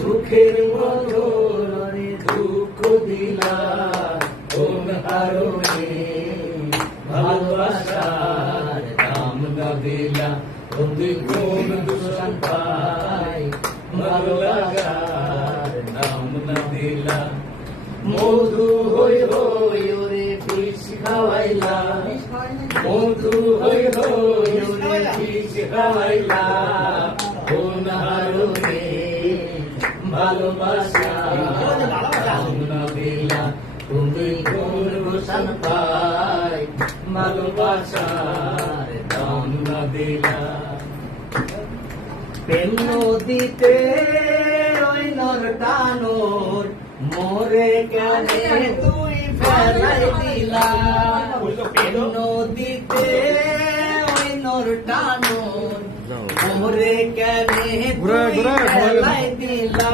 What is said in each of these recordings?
সুখের মধুরে দুঃখ দিলা। কোন কারণে ভালোবাসার দাম না দিলা? তুমি কোন দূষণ পাই ভালো লাগার দাম না দিলা? মধু হই হই ওরে বিষ খাওয়াইলা। মধু হই হই ওরে বিষ খাওয়াইলা। ভালোবাসা তুমি পাই ভালোবাসার দিলা প্রেম নদীতে ওই নর টানোর মোরে কেনে তুই ফেলাই দিলা প্রেম নদীতে ওই নর টানোর মোরে কেনে তুই। ফেলাই দিলা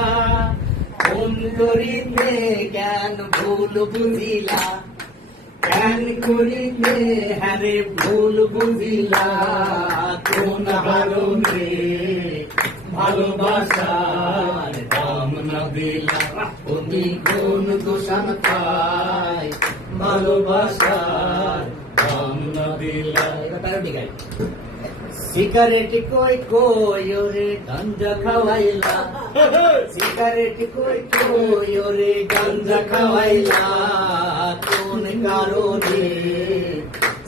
করিতে জ্ঞান ভুল বুঝিলা। জ্ঞান করিতে হারে ভুল বুঝিলা। কোন হারণে ভালোবাসার দাম না দিলা। তুমি কোন দোষান পাই ভালোবাসার দাম না দিলা। সিগারেট কই কই ওরে গাঞ্জা খাওয়াইলা সিগারেট কই কই ওরে গাঞ্জা খাওয়াইলা কোন কারণে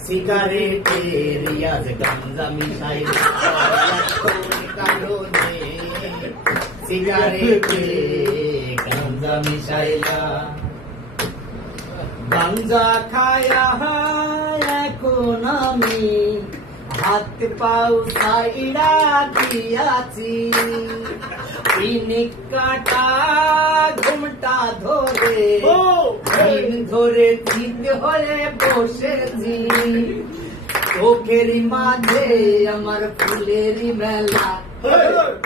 সিগারেটে রিয়াজ গাঞ্জা মিশাইলা কোন কারণে সিগারেটে গাঞ্জা মিশাইলা গাঞ্জা খায়া এখন আমি হাত পাও সাইরা দিয়াছি। পিনিক কাটা ঘুমটা ধরে দিন ধরে ঠিক হয়ে বসেছি। চোখেরই মাঝে আমার ফুলেরই মেলা।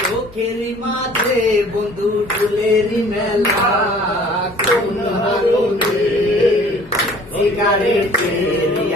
চোখেরই মাঝে বন্ধু ফুলেরই মেলা। কোন হারণে সিগারেটে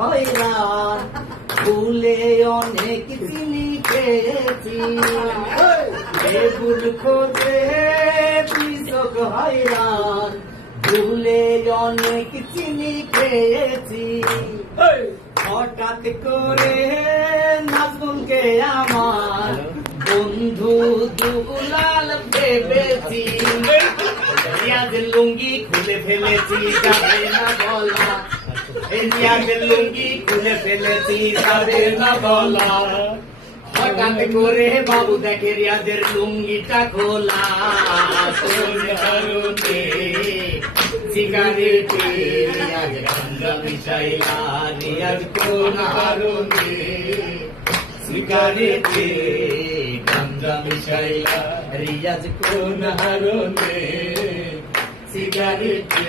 হইরান ফুলে অনেক চিনি। খেয়েছি লেবুর খোঁজে চোখ হইরান ভুলে অনেক চিনি। খেয়েছি হঠাৎ করে নাজমুলকে আমার বন্ধু দুলাল ভেবেছি। লুঙ্গি খুলে ফেলেছি যাবে না বলা এই রিয়াজের লুঙ্গি খুলে ফেলেছি যাবে না বলা করে বাবু দেখে রিয়াজের লুঙ্গিটা খোলা। সিগারেটে রিয়াজ গাঞ্জা মিশাইলা। রিয়াজ কোন কারণে সিগারেটে গাঞ্জা মিশাইলা। রিয়াজ কোন হারণে সিগারেটে